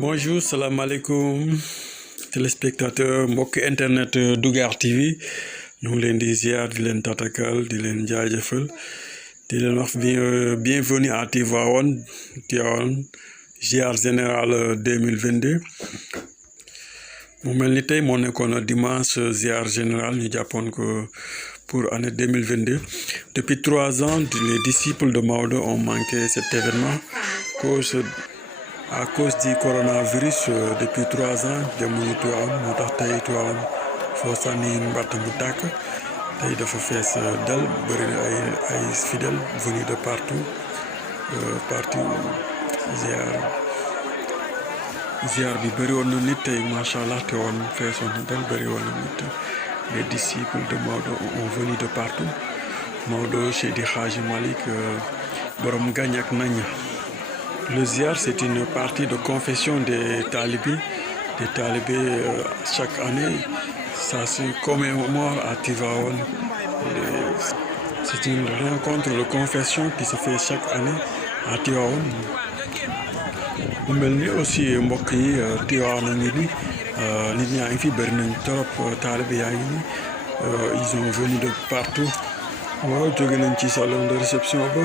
Bonjour, salam alaikum, téléspectateurs mbokk internet Dougar TV ñu ngi leen di ziar di leen tatakal di leen jaajëfal di leen wax bienvenue à Tivaouane ziar général 2022 mu mel ni tey moo nekkoon dimanche ziar général ñu jàppoon ko pour année 2022 depuis 3 ans les disciples de Maodo ont manqué cet événement à cause du coronavirus depuis 3 ans demuñu Tivaouane moo tax tey Tivaouane foo sànni mbatt mu tàkk tey dafa fees dal bëri na ay fidèles venus de partout ziar bi bëri woon na nit tey macha allah te woon feesoon na dal bëri woon na nit les disciples de Maodo ont venu de partout Maodo Seydi Hadji Malick borom gañ ak nañ. Le ziar, c'est une partie de confession des talibés. Des talibés, chaque année, ça se commémore à Tivaouane. C'est une rencontre de confession qui se fait chaque année à Tivaouane. mu mel ni aussi mbokk yi Tivaouane a ngi ni nit ñaa ngi fi bëri nañ trop talibé yaa ngi ni ils ont venu de partout waaw jóge nañ ci salon de réception ba.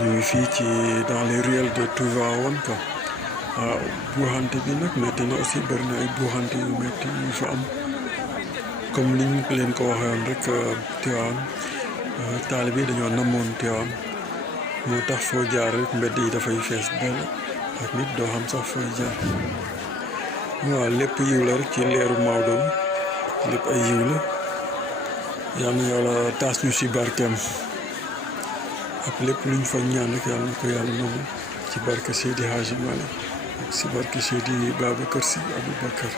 ñu ngi fii ci dans les ruelles de Tivaouane quoi waaw buuxante bi nag métti na aussi bëri na ay buuxante yu métti yu fa am comme niñ leen ko waxee woon rek Tivaouane taalibe dañoo namoon Tivaouane moo tax foo jaar rek mbedd yi dafay fees dell ak nit doo xam sax fooy jaar waaw lépp yiw la rek ci leeru Maodo bi lépp ay yiw la yal na yàlla taas ñu si barkeem ak lépp luñ fa ñaan rek yàlla na ko yàlla nangu ci barke Seydi Hadji Malick ak ci barke Seydi Babacar Sy Aboubacar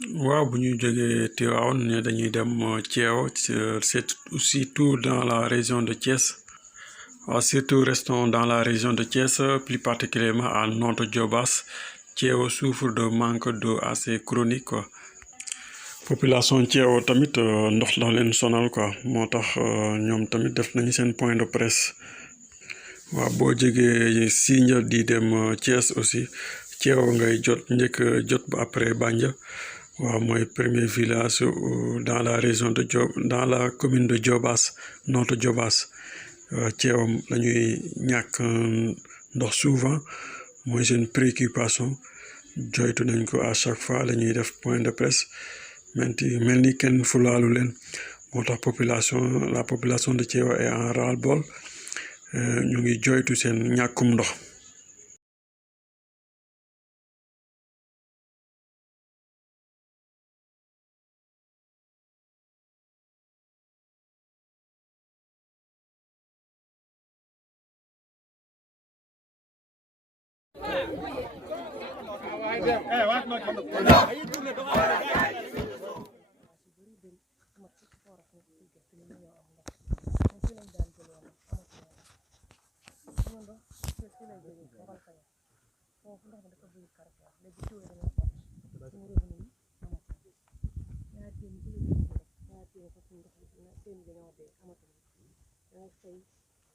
waaw bu ñu jógee Tivaouane ne dañuy dem Thiéo, c'est aussi tout dans la région de Thiès. Surtout restons dans la région de Thiès, plus particulièrement à Notto Diobass. Thiéo souffre de manque d'eau assez chronique quoi. Population Thiéo tamit ndox la leen sonal quoi, moo tax ñoom tamit def nañu seen point de presse. waaw boo jógee Sindia di dem Thiès aussi Thiéo ngay njëkk jot ba après Bandia. waaw mooy premier village dans la région de dans la commune de Diobass, Notto Diobass. Thiéo la ñuy ñàkk ndox souvent mooy seen préoccupation, joytu nañ ko à chaque fois la ñuy def point de presse mel ni kenn fulaalu leen, moo tax la population de Thiéo est en ras-le-bol, ñu ngi joytu seen ñàkkum ndox.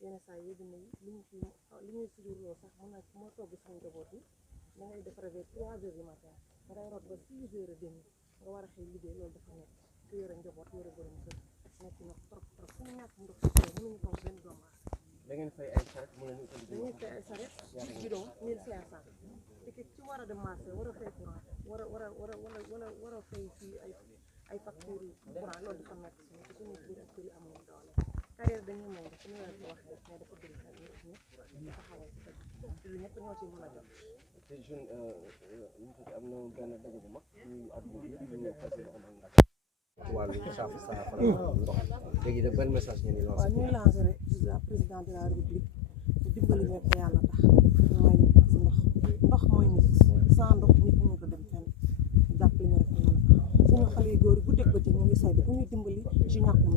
yenn saa yi dina li ñuy sujurloo sax mën na moo togg suñu njaboot yi da ngay def réveil 3 heures du matin da ngay rot ba 6 heures et demi nga war a xëy liggéey loolu dafa nekk ku yore njaboot yore borom kër nekk na trop suñu ñàkk ndox mënuñu toog benn doomu da ngeen fay ay saret dañuy fay ay saret bidon 1500 te ci war a dem marché war a fay courant war a fay ci ay facture courant loolu dafa nekk suñu biir ak kër yi amuñu doole carrière dañuy may rek suñu la wax rek mais dafa bëri ñëpp taxawal ci lu ñëpp ñoo ci mën a jot te jeune am na benn daje bu mag ci àdduna bi ñu fas yéene amal ndax wàllu saafara ndox léegi de ban message ngeen di lancé. waaw ñuy lancé rek président de la république dimbali ñu ko yàlla tax mooy ndox mooy nit sans ndox nit mënu ko dem fenn jàppale ñu rek yàlla tax suñu xale yu góor bu dégg ba ñu ngi say ku ñu dimbali ci ñàkkum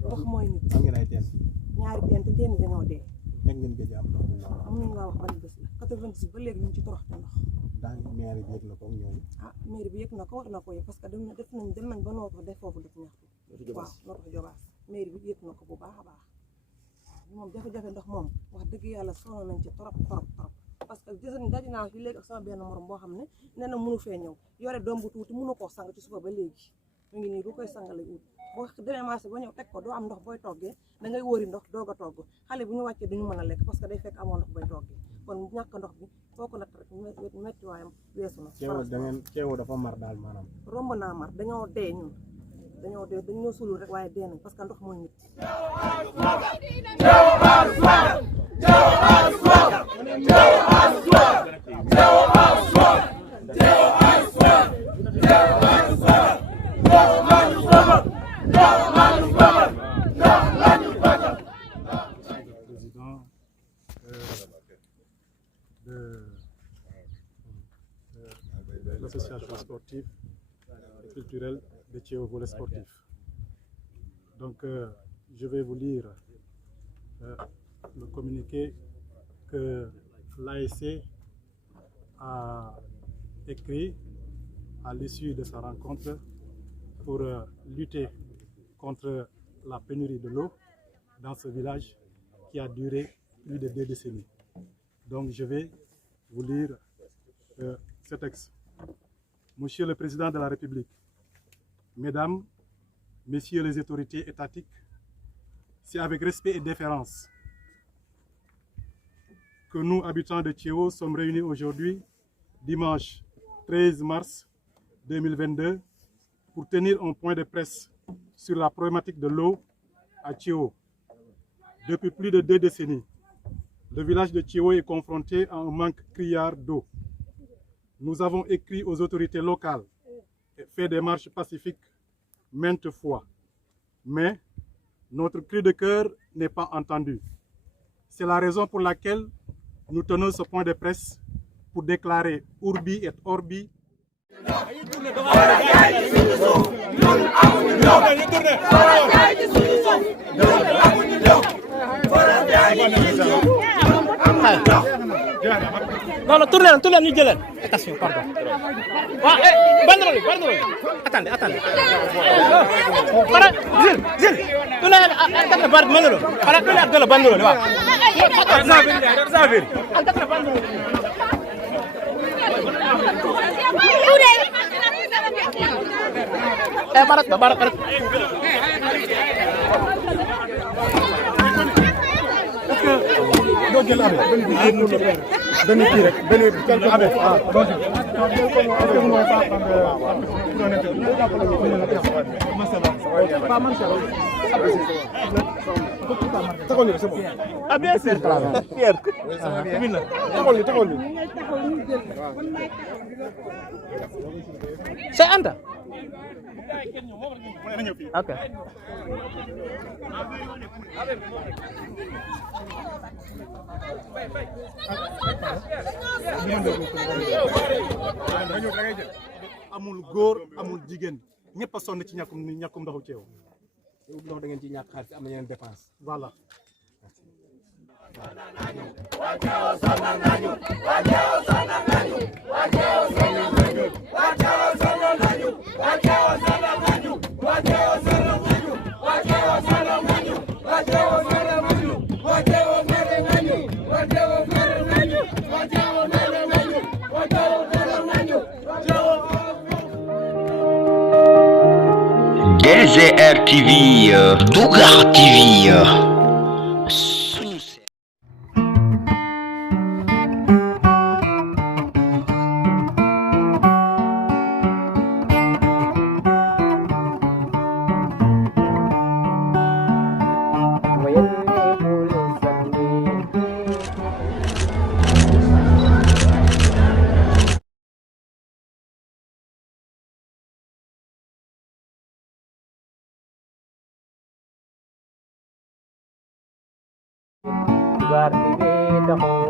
ndox mooy nit. am ngeen ay teen. ñaari teen te teen dañoo dee. kañ ngeen gëj am ndox. am nañu laa wax ban bés la 86 ba léegi ñu ngi ci toroxte ndox. daañ maire bi yëg na ko ñoom. maire bi yëg na ko war na ko yëg parce que dem nañ ba Notto def foofu def ñaxtu. waaw Notto Diobass maire bi yëg na ko bu baax a baax. moom jafe-jafe ndox moom wax dëgg yàlla sonn nañ ci trop parce que gis nañ daje naa fi léegi ak sama benn morom boo xam ne nee na mënu fee ñëw yore doom bu tuuti mënu koo sang ci suba ba léegi mu ngi nii bu koy sangale ut boo demee marché ba ñëw teg ko doo am ndox booy toggee da ngay wóori ndox doog a togg xale bu ñu wàccee duñu mën a lekk parce que day fekk amoo ndox booy toggee kon ñàkk ndox bi foo ko natt rek métti waayam weesu na. Thiéo dafa mar daal maanaam. romb naa mar dañoo dee ñun dañoo sulul rek waaye dee nañ parce que ndox mooy nit. L'association sportive et culturelle de Thiéo volet sportif. Donc, je vais vous lire le communiqué que l'ASC a écrit à l'issue de sa rencontre pour lutter contre la pénurie de l'eau dans ce village qui a duré plus de 2 décennies. Donc, je vais vous lire ce texte. Monsieur le Président de la République, Mesdames, Messieurs les autorités étatiques, c'est avec respect et déférence que nous, habitants de Thiéo, sommes réunis aujourd'hui, dimanche 13 mars 2022, pour tenir un point de presse sur la problématique de l'eau à Thiéo. Depuis plus de 2 décennies, le village de Thiéo est confronté à un manque criard d'eau. Nous avons écrit aux autorités locales et fait des marches pacifiques maintes fois. Mais notre cri de cœur n'est pas entendu. C'est la raison pour laquelle nous tenons ce point de presse pour déclarer Urbi et Orbi Non, non, tournez, ñu jëleen. Attention, pardon. Banderole. Attendez. Para, Zil. Tournez, attendez, banderole. Para, tournez, attendez, banderole, waaw. Attendez, banderole. Barak. doo jël abe benn kii rek benn quelque abe donc est-ce que vous n'avez pas prendre pour un interview taxawal c'est bon Ah bien sûr Pierre taxawal c'est Anta ok amul góor amul jigéen ñëpp a sonn ci ñàkkum ndoxu ceew ndox da ngeen ci ñàkk xaalis am na yeneen dépense voilà DZR TV, Dougar TV. Dougar TV taxaw